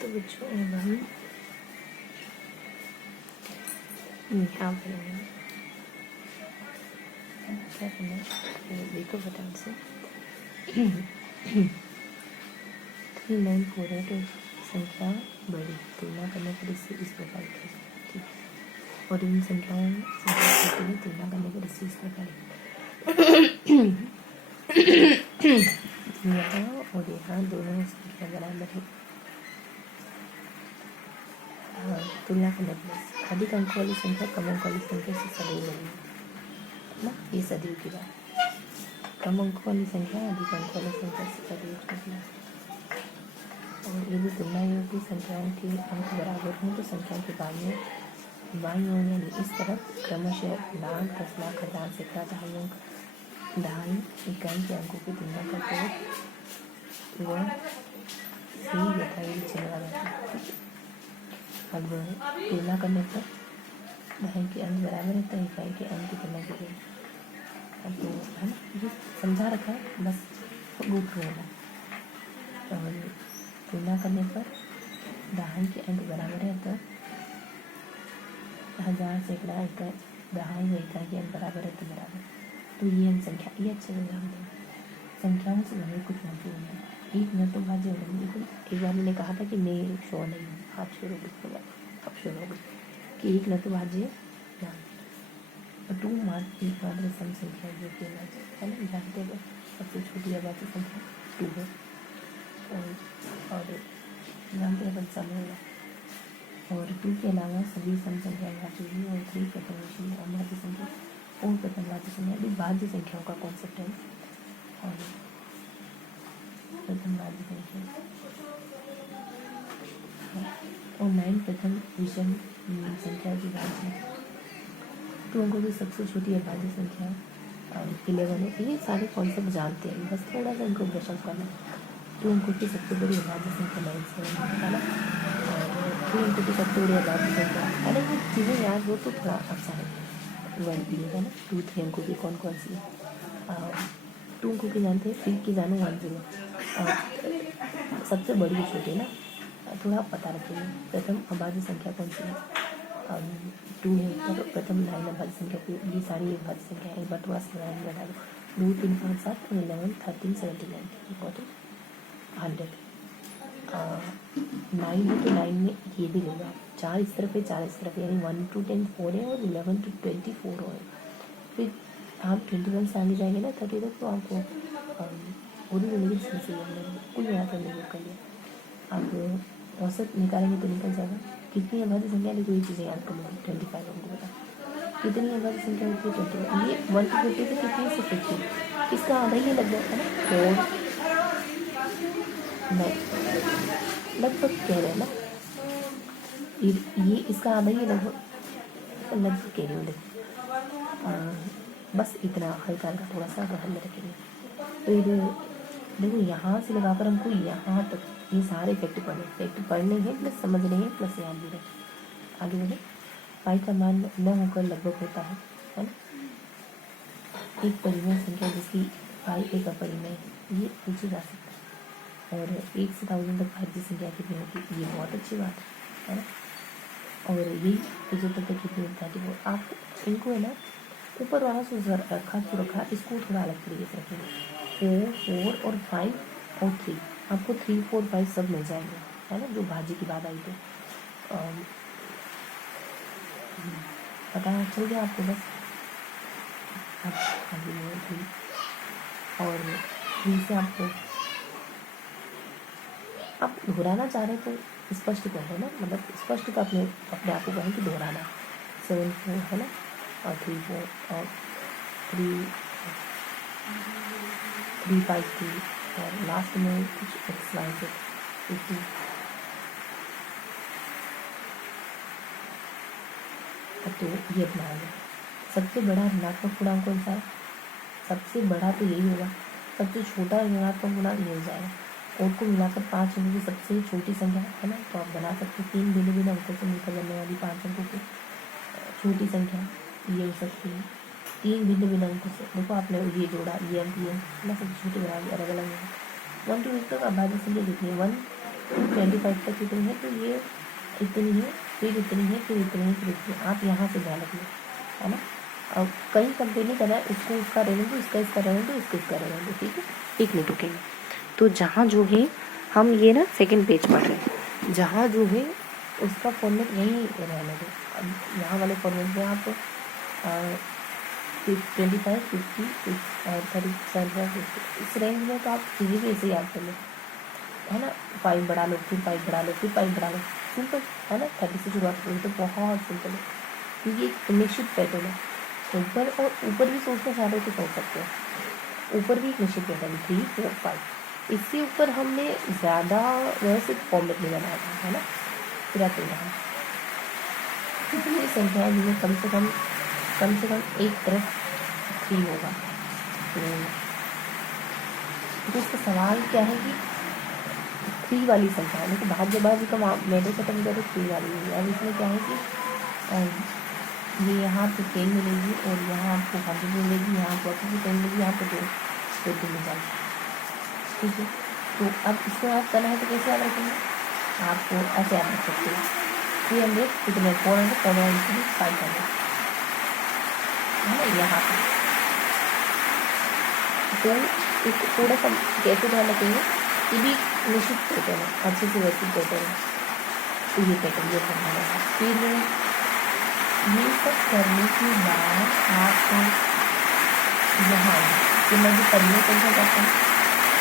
तो बच्चों हम यहाँ पर क्या करना है, देखो फटाफट से। 3948 संख्या बड़ी, तुलना करने पर इससे इस प्रकार लिखा जाए, ठीक है। और इन संख्याओं के लिए तुलना करने पर इससे इस प्रकार यहाँ और यहाँ दोनों संख्या बराबर है। तुलना करने पर अधिक अंक वाली संख्या कम अंक वाली संख्या से सदैव बड़ी है ना, ये सदैव की बात। कम अंक वाली संख्या अधिक अंक वाली संख्या से सदैव छोटी है। और यदि तुलना योग्य संख्याओं के अंक बराबर हों तो संख्या के बाद में बाईं ओर यानी इस तरफ क्रमशः लाख, 10 लाख, 1000, सैकड़ा, दहाई इकाई के अंकों की तुलना करते वक्त वह सही यथायोग्य चिन्ह लगाते हैं। अब तुलना करने पर दहाई के अंक बराबर है तो इकाई के अंक की तुलना की गई। अब तो है ना, ये समझा रखा है, बस गुट होगा। और तुलना करने पर दहाई के अंक बराबर है तो 1000, सैकड़ा, इकाई, दहाई व इकाई के अंक बराबर है तो बराबर। तो ये हम संख्या, ये अच्छे से ध्यान दें, संख्याओं से हमें कुछ मतलब नहीं है। एक न तो भाज्य होगा, लेकिन एक बार मैंने कहा था कि मैं श्योर नहीं हूँ, आप श्योर हो गई, आप श्योर हो गई कि एक न तो भाज्य ना टू मात्र सम संख्या जो कि है ना, जानते हैं सबसे छोटी आबादी संख्या 2 है। और जानते हैं सम होगा। और 2 के अलावा सभी सम संख्या भाज्य हुई और 3 प्रथम अभाज्य संख्या और प्रथम भाज्य संख्या, अभी भाज्य संख्याओं का कॉन्सेप्ट है। और प्रथम भाज्य संख्या और 9 प्रथम विषम संख्या की भाज्य, 2 अंकों की सबसे छोटी अभाज्य संख्या 11 है। ये सारे कॉन्सेप्ट जानते हैं, बस थोड़ा सा इनको ब्रशअप करना। 2 अंकों की सबसे बड़ी अभाज्य संख्या 97 है ना, और 3 अंकों की सबसे बड़ी अभाज्य संख्या, अरे ये चीज़ें याद हो तो थोड़ा अच्छा है। 1 ये है ना, 2 3 अंकों की कौन कौन सी है, 2 अंकों की जानते हैं, 3 की जानो 1 0, सबसे बड़ी छोटी ना थोड़ा पता रखिए। प्रथम अभाज्य संख्या कौन सी है, 2 है, तो प्रथम 9 अभाज्य संख्या की, ये सारी अभाज्य संख्या है। बट थोड़ा सा लाइन बता दो, 2 3 5 7 11 13 79 गॉट इट 100। 9 है तो 9 में ये भी लेगा, 4 इस तरफ है 4 इस तरफ है, यानी 1 to 10 4 है और 11 to 24 है। फिर आप 21 से आगे जाएंगे ना 30 तक, तो आपको पूरी ज़िंदगी से कुल मिलाकर नहीं कर लिया। आप औसत निकालेंगे तो निकल जाएगा। कितनी अभाज्य संख्या है तो ये चीज़ें याद कर लो। 25 हमको बता, कितनी अभाज्य संख्या होती है 21, ये 1 to 50 से कितनी से 50, इसका आधा ही लग जाता है ना, 4 लगभग कह रहे हैं ना, ये इसका आधा ही लगभग कह रही हूँ। बस इतना हल्का हल्का थोड़ा सा गहन में रखेंगे। फिर देखो यहाँ से लगाकर हमको यहाँ तक ये सारे फैक्ट पढ़ने हैं, प्लस समझने हैं, प्लस याद भी रखें। आगे बढ़े, पाई का मान 9 होकर लगभग होता है ना। एक परिमेय संख्या जिसकी पाई एक अपरिमेय है, ये पूछी जा सकता है। और 1 से 1000 तक भाज्य संख्या कितनी होती, ये बहुत अच्छी बात है ना। और यही 75 तक कितनी होता है, वो आप इनको है ना ऊपर वाला से रखा तो रखा, इसको थोड़ा अलग तरीके से रखेंगे। 4 और 5 और 3, आपको 3 4 5 सब मिल जाएंगे, है ना, जो भाजी की बात आई तो पता चल गया आपको। बस और 3 से आपको आप दोहराना चाह रहे तो स्पष्ट कर लो ना, मतलब स्पष्ट तो अपने आप को कहें कि दोहराना। 7 4 है ना, और 3 4 और 3 5 3 और लास्ट में कुछ एक्सवाई से 50। तो ये अपना है सबसे बड़ा ऋणात्मक पूर्णांक कौन सा है, सबसे बड़ा तो यही होगा, सबसे छोटा ऋणात्मक पूर्णांक मिल जाएगा। और को मिलाकर 5 अंकों की सबसे छोटी संख्या है ना, तो आप बना सकते हैं 3 भिन्न भिन्न अंकों से मिलकर बनने वाली 5 अंकों की छोटी संख्या ये हो सकती है। 3 भिन्न भिन्न अंकों से देखो आपने ये जोड़ा, ये अंक ना सबसे छोटी बना दी, अलग अलग है। 1 to 8 तक अभाज्य संख्या कितनी है, 1 25 तक इतनी है, तो ये इतनी है, फिर इतनी है, फिर इतनी है, फिर इतनी। आप यहाँ से ध्यान रखिए, है ना। अब कहीं कंपेयर नहीं करना है, उसको उसका रहने दो, इसका इसका रहने दो, इसको इसका रहने दो, ठीक है। एक मिनट रुकेंगे। तो जहाँ जो है हम ये ना सेकंड पेज पढ़ रहे हैं, जहाँ जो है उसका फॉर्मेट यहीं रहने दो। अब यहाँ वाले फॉर्मेट में आप 25, 50 और 37, 50 इस रेंज में तो आप चीज़ें भी ऐसे याद कर लो, है ना। 5 बढ़ा लो, फिर 5 बढ़ा लो, फिर 5 बढ़ा लो, सिंपल है ना। 30 से शुरुआत करो तो बहुत सिंपल है, क्योंकि एक निश्चित पैटर्न है। ऊपर और ऊपर भी सोचना चाह रहे तो सोच सकते हैं, ऊपर भी एक निश्चित पैटर्न 3, 4, 5। इससे ऊपर हमने ज़्यादा वैसे फॉर्मेट नहीं बनाया था, है ना। फिर आते हैं कितनी संख्या है जिसमें कम से कम एक तरफ 3 होगा। तो इसका सवाल क्या है कि 3 वाली संख्या है, लेकिन भाज्यभाज्य का मैटर खत्म करो 3 वाली है। अब इसमें क्या है कि ये यहाँ पे 10 मिलेगी और यहाँ आपको 100 मिलेगी, यहाँ आपको 10 मिलेगी, यहाँ पे 20 मिल जाएगी, ठीक है। तो अब इसको याद करना है तो कैसे याद रखेंगे, आपको ऐसे याद रख सकते हैं 300 कितने 400 400 500, है ना यहाँ पर। तो इसको थोड़ा सा कैसे ध्यान रखेंगे, ये भी निश्चित पैटर्न है, अच्छे से व्यवस्थित पैटर्न है। तो ये पैटर्न ये करना है। फिर ये सब करने के बाद आप यहाँ कि मध्य पढ़ने संख्या करते हैं,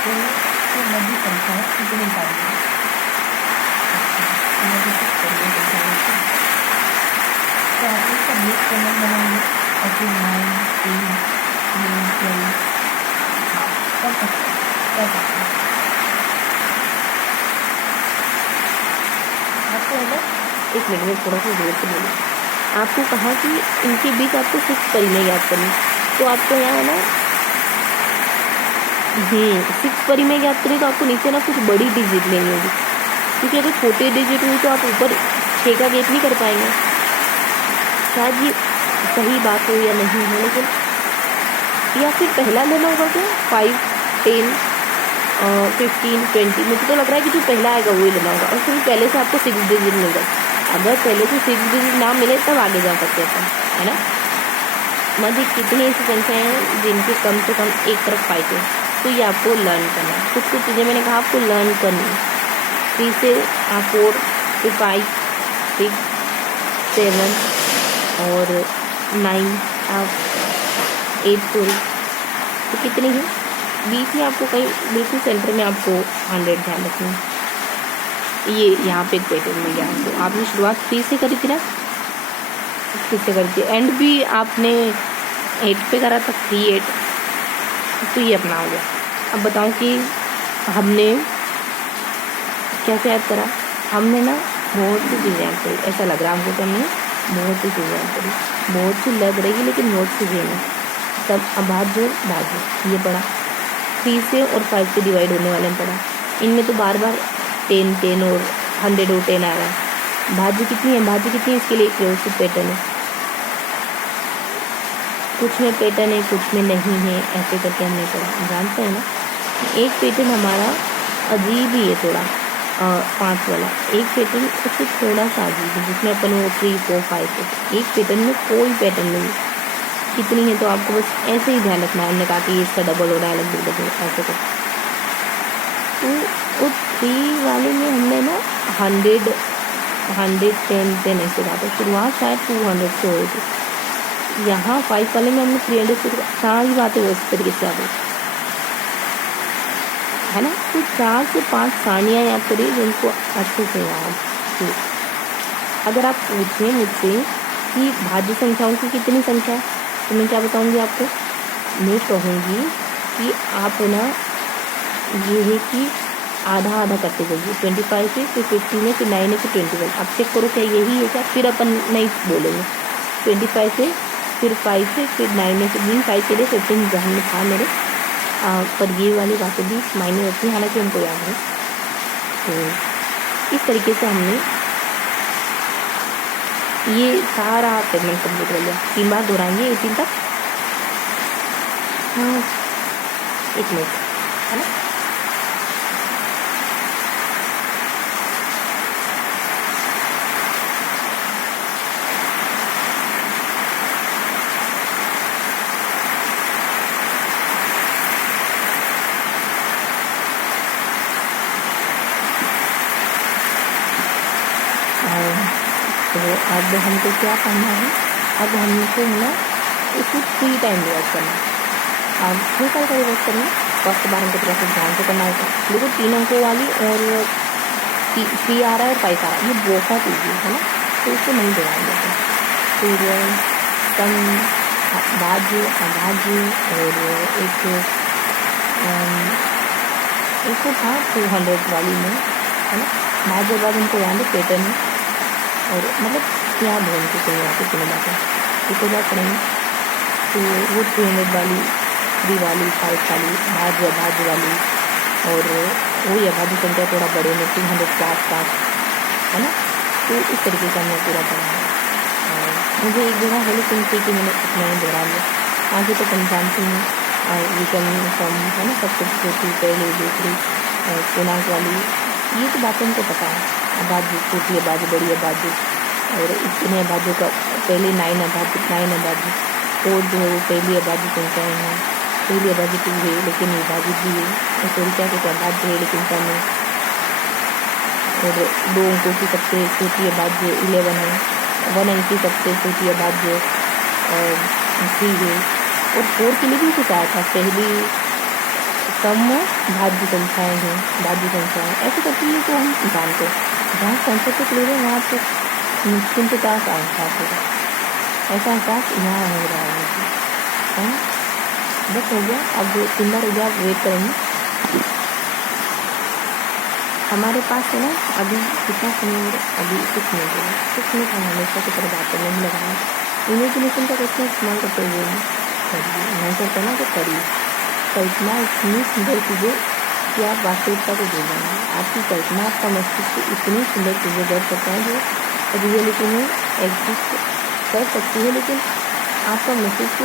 तो ये मध्य संख्या कितनी निकालनी है। मध्य पढ़ने संख्या तो आप इसका बेस पेमेंट बनाएंगे और फिर 9, 10, 12 कर सकते हैं। आपको है ना, एक मिनट में थोड़ा सा जोर से बोलूँ। आपको कहा कि इनके बीच आपको 6 परिमेय याद करनी, तो आपको यहाँ है ना 6 परिमेय याद करें तो आपको नीचे ना कुछ बड़ी डिजिट लेनी होगी, क्योंकि अगर छोटे डिजिट हुई तो आप ऊपर 6 का गेट नहीं कर पाएंगे। शायद ये सही बात हो या नहीं हो, लेकिन या फिर पहला लेना होगा क्या 5, 10, 15, 20। मुझे तो लग रहा है कि जो पहला आएगा वही लेना होगा, और फिर पहले से आपको 6 डिजिट मिल जाए। अगर पहले से 6 डिजिट ना मिले तब आगे जा सकते हैं, है ना। मध्य कितनी ऐसी संख्याएं हैं जिनके कम से कम एक तरफ 5 है, तो ये आपको लर्न करना है। कुछ कुछ चीज़ें मैंने कहा आपको लर्न करनी है। 3 से 4, फिर 5, 6, 7 और 9, 8, 12। तो कितनी है, बीच में आपको कहीं बिल्कुल सेंटर में आपको 100 ध्यान रखना है। ये यहाँ पे एक पैटर्न मिल गया आपको। आपने शुरुआत 3 से करी थी ना, 3 से करी थी, एंड भी आपने 8 पे करा था, 3, 8। तो ये अपना हो गया। अब बताऊँ कि हमने क्या क्या याद करा। हमने ना बहुत सी चीज़ें याद करी, ऐसा लग रहा है हमको कि हमने बहुत सी चीज़ें याद करी, बहुत सी लग रही लेकिन बहुत सी चीज़ें सब। अब भाज्य ये पढ़ा, 3 से और 5 से डिवाइड होने वाले में पढ़ा। इनमें तो बार बार 10, 10 और 100 और 10 आ रहा है। भाज्य कितनी है, भाज्य कितनी है, इसके लिए एक व्यवस्थित पैटर्न है। कुछ में पैटर्न है, कुछ में नहीं है, ऐसे करके हमने पढ़ा। जानते हैं ना, एक पैटर्न हमारा अजीब ही है थोड़ा, 5 वाला एक पैटर्न उससे थोड़ा सा अजीब है, जिसमें अपन वो 3, 4, 5 है। एक पैटर्न में कोई पैटर्न नहीं, कितनी है तो आपको बस ऐसे ही ध्यान रखना है। हमने कहा कि इसका डबल हो रहा है, अलग डबल ऐसे करके। तो 3 वाले में हमने ना 100, 10 ऐसे कहा था। शुरुआत शायद 200 से हुई थी। यहाँ 5 वाले में हमने 300 से, सारी बातें वो इस तरीके से आ गई, है ना। तो 4 से 5 सारणियाँ याद करिए जिनको अच्छे से याद की। अगर आप पूछें मुझसे कि भाज्य संख्याओं की कितनी संख्या है, तो मैं क्या बताऊँगी आपको। मैं कहूँगी कि आप ना ये है कि आधा आधा करते जाइए, 25 से फिर 15 में, फिर 9 में, फिर 21। आप चेक करो क्या यही है क्या, फिर अपन नहीं बोलेंगे। 25 से फिर 5 से फिर 9 में, फिर 5 से 15 जहन में था मेरे, पर ये वाली बातें भी मायने रखती हैं, हालांकि उनको याद है। तो इस तरीके से हमने ये सारा सेगमेंट कंप्लीट कर लिया। 3 बार दोहराएंगे 18 तक। हाँ, 1 मिनट, है ना। तो अब हमको क्या करना है, अब हमको ना इसको 3 टाइम रिवर्स करना है। अब 3 साल का रिवर्स करना है, फर्स्ट बार हमको थोड़ा सा ध्यान से करना होगा। देखो 3 अंकों वाली और 3 आ रहा है और 5 आ रहा है, ये बहुत ईजी है ना, तो इसको नहीं दोहराएंगे। फिर सम, भाज्य, अभाज्य और एक तो था 200 वाली में, है ना। भाज्य बाद हमको याद है पैटर्न है, और मतलब यहाँ ढूंढ के कहीं आके तीनों बातें इसके बाद करेंगे। तो वो 300 वाली, 3 वाली, 5 वाली, भाज्य अभाज्य वाली, और वही अभाज्य संख्या थोड़ा बड़े में 200 के आसपास, है ना। तो इस तरीके से हमने पूरा पढ़ा है। और मुझे एक जगह है लेकिन ठीक है, मैंने इतना ही दोहरा लिया। आगे तो हम जानते हैं, विषम सम, है ना, सबसे छोटी, पहले, दूसरी, पूर्णांक वाली, ये तो बातें हमको पता है। अभाज्य, छोटी अभाज्य, बड़ी अभाज्य, और इतने अभाज्य का पहले 9 अभाज्य, 9 अभाज्य, और जो है वो पहली अभाज्य संख्याएँ हैं। पहली अभाज्य 2 है लेकिन विभाजित भी है, सॉरी क्या कहते हैं, अभाज्य है लेकिन कम है। और 2 अंकों की सबसे छोटी अभाज्य 11 है, 1 अंक की सबसे छोटी अभाज्य 3 है। और 4 के लिए भी कुछ आया था, पहली सम भाज्य संख्याएँ हैं, भाज्य संख्याएँ ऐसे करके, ये तो हम जानते हैं। जहाँ कॉन्सेप्ट क्लियर है वहाँ तो निश्चिंतता का एहसास होगा, ऐसा एहसास यहाँ हो रहा है मुझे, है ना। बस हो गया, अब 3 बार हो गया, अब वेट करेंगे। हमारे पास है ना अभी कितना समय हो रहा है, अभी 6 मिनट हो गए। 6 मिनट हम हमेशा की तरह बात करने ही लगाएंगे। इमेजिनेशन का क्वेश्चन इस्तेमाल करते हुए करिए, नहीं करते ना तो करिए। कल्पना इतनी सुंदर चीज़ें कि आप वास्तविकता को भूल जाएंगे। आपकी कल्पना, आपका मस्तिष्क इतनी सुंदर चीज़ें कर सकता है जो रियलिटी में एग्जिस्ट कर सकती है, लेकिन आपका मस्तिष्क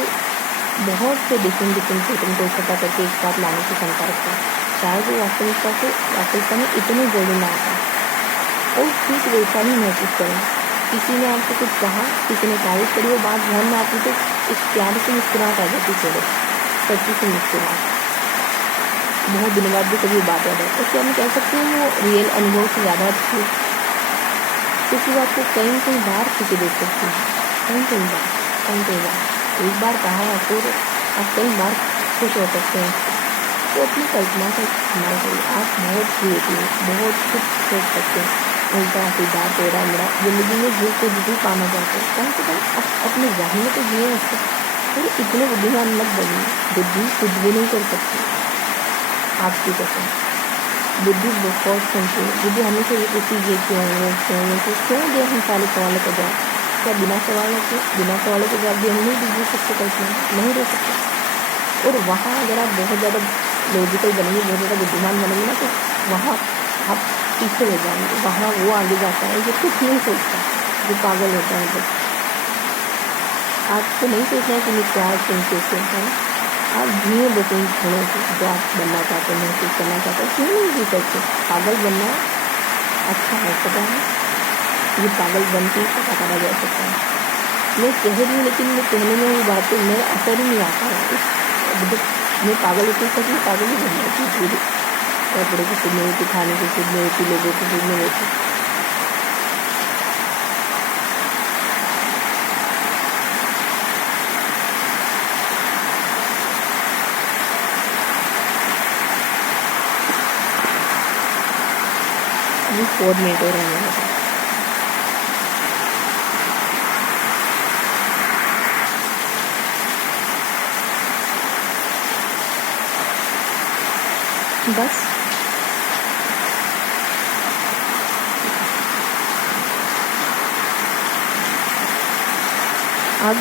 बहुत से डिफरेंट पैटर्न को इकट्ठा करके एक साथ लाने की क्षमता रखता है। शायद वो वास्तविकता में इतने जल्दी ना आता, और ठीक वैसा ही महसूस करें। किसी ने आपको कुछ कहा, किसी ने तारीफ करी, वो बात ध्यान में आती तो एक प्यार से मुस्कुराहट आ जाती, चलो सच्ची से मुस्कुराहट। बहुत दिनों बाद भी कभी बात याद है तो क्या हम कह सकते हैं वो रियल अनुभव से ज़्यादा अच्छी है, क्योंकि वो आपको कई बार खुशी दे सकती है, कई बार। एक बार कहा है आपको, आप कई बार खुश हो सकते हैं। तो अपनी कल्पना का इस्तेमाल करिए। आप बहुत क्रिएटिव हैं, बहुत कुछ सोच सकते हैं, उल्टा सीधा टेढ़ा मेढ़ा, जिंदगी में जो कुछ भी पाना चाहते हैं, कम से कम अपने ज़हन में तो जिए उसको। फिर इतने बुद्धिमान मत बनिए, बुद्धि कुछ भी नहीं कर सकती आपकी कसम। बुद्धि बहुत संकीर्ण, बुद्धि हमेशा ये पूछती ये क्यों दिया हम सारे सवालों का जवाब। क्या बिना सवालों के जवाब भी हम नहीं दे सकते, कल्पना नहीं दे सकते। और वहाँ अगर आप बहुत ज़्यादा लॉजिकल बनेंगे, बहुत ज़्यादा बुद्धिमान बनेंगे ना, तो वहाँ आप पीछे रह जाएंगे। वहाँ वो आगे जाता है जो कुछ नहीं सोचता, जो पागल होता है। बस आपको नहीं सोचना है कि मैं क्या कैसे है, आप जिए बस उन क्षणों से जो आप बनना चाहते हैं, महसूस करना चाहते हैं। क्यों नहीं जी सकते? पागल बनना अच्छा है, पता है, ये पागल बन के पता करा जा सकता है। मैं कह रही हूँ लेकिन मैं कहने में वो बातें मेरा असर ही नहीं आता है। मैं पागल होती तक मैं पागल ही बन जाती पूरी, कपड़े की सुनने होती, खाने की सुनने होती, लोगों की सुनने होती। अभी 4 मिनट हो रहे हैं मेरे पास। बस अब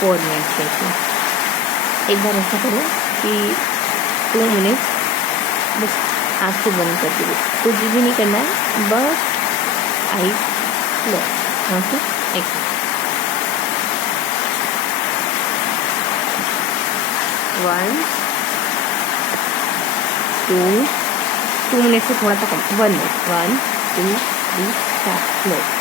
4 मिनट देखिए, एक बार ऐसा करो कि 2 मिनट बस आँखें बंद कर दीजिए, कुछ भी नहीं करना है, बस आइज क्लोज, आँखें एक 1 2 मिनट से थोड़ा सा कम, 1 मिनट, 1 2 3 4 क्लोज।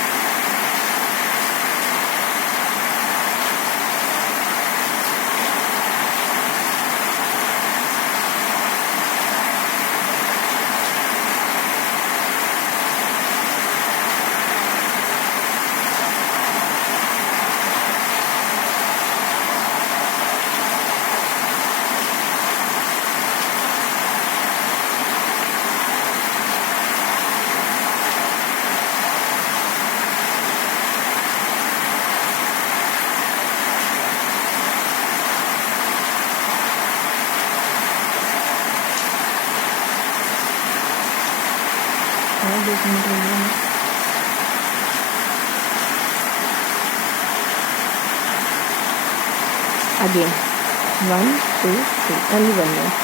हाँ 2 मिनट हो गया ना। Again 1 2 3 only 1 minute.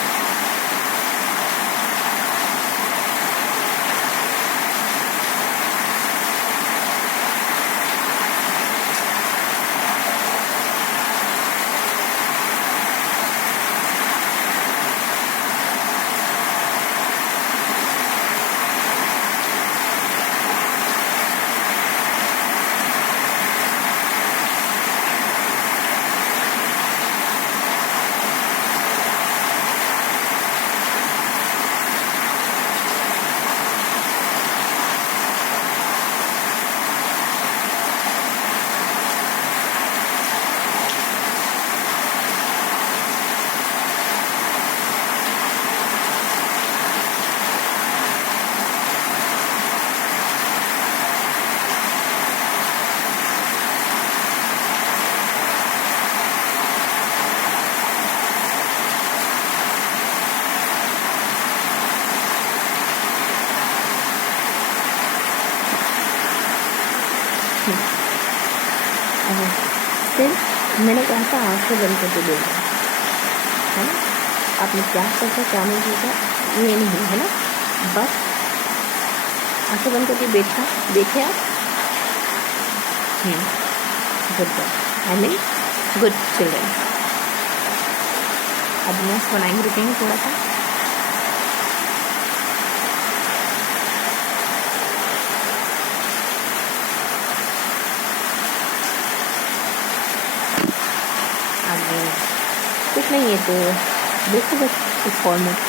फिर मैंने कहा था आँखें बंद करके बोलना है ना। आपने क्या सोचा क्या नहीं सोचा ये नहीं है ना, बस आँखें बंद करके बैठा देखे आप। Good boy, I mean good children. अब नेक्स्ट बनाएंगे, रुकेंगे थोड़ा सा। आगे कुछ नहीं है तो देखो बस इस फॉर्मेट।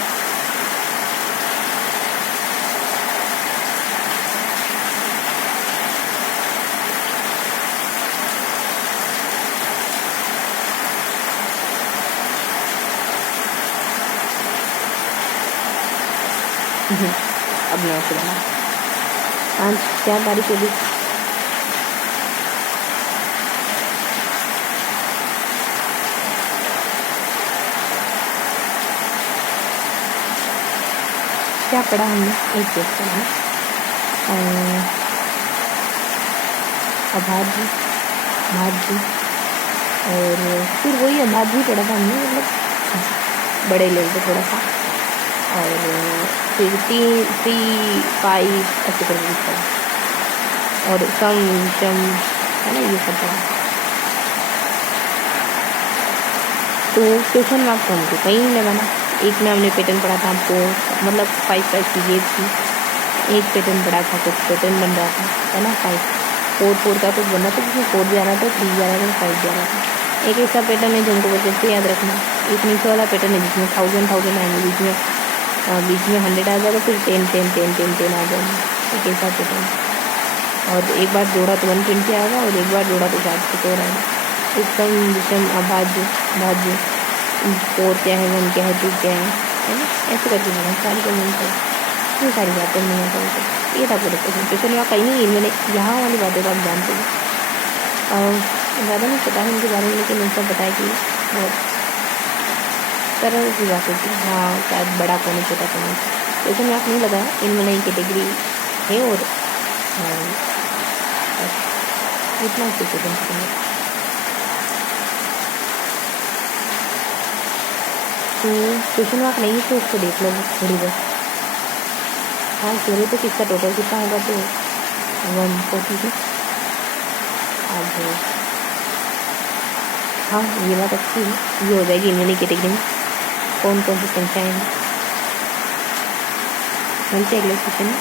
अब मैं उसे बना आज क्या तारीख होगी? क्या पढ़ा हमने? एक चीज पढ़ा अभाज्य भाज्य और फिर वही अभाज्य पढ़ा था हमने, मतलब बड़े लेवल पे थोड़ा सा। और फिर 3 5 ऐसे करके कुछ पढ़ा और सम है ना, ये सब पढ़ा। तो क्वेश्चन मार्क तो हमको कहीं नहीं लगाना। एक में हमने पैटर्न पढ़ा था हमको, मतलब 5 टाइप की ये थी। एक पैटर्न पढ़ा था, कुछ पैटर्न बन रहा था है ना, 4 का कुछ बन रहा था, जिसमें 4 जा रहा था, 3 जा रहा था, 5 जा रहा था। एक ऐसा पैटर्न है जो हमको बच्चे से याद रखना। एक नीचे वाला पैटर्न है जिसमें 1000 आएंगे, बीच में 100 आ जाएगा, फिर 10 आ जाएंगे। एक ऐसा पैटर्न। और एक बार जोड़ा तो 120 आएगा और एक बार जोड़ा तो 4 आएगा। एकदम विषम अभाज्य भाज्य 4 क्या है, 1 क्या है, 2 क्या है ना, ऐसे करके बोला सारी कम्युनिटी। ये सारी बातें नहीं आता ये था पूरे क्वेश्चन वहाँ कहीं नहीं। मैंने यहाँ वाली बातें तो आप जानते हो और ज़्यादा नहीं पता है इनके बारे में, लेकिन उनका बताया कि बहुत सरल सी बातें थी। हाँ शायद बड़ा कौन छोटा कौन क्वेश्चन मार्क नहीं लगा। इनमें नई कैटेगरी है और इतना ही क्वेश्चन। तो क्वेश्चन मार्क नहीं तो उसको देख लो थोड़ी बहुत। हाँ चलिए, तो किसका टोटल कितना होगा? तो 140। अब हाँ ये बात अच्छी है, ये हो जाएगी इनमें कैटेगरी में कौन कौन सी संख्याएँ हैं। मिलते अगले क्वेश्चन में।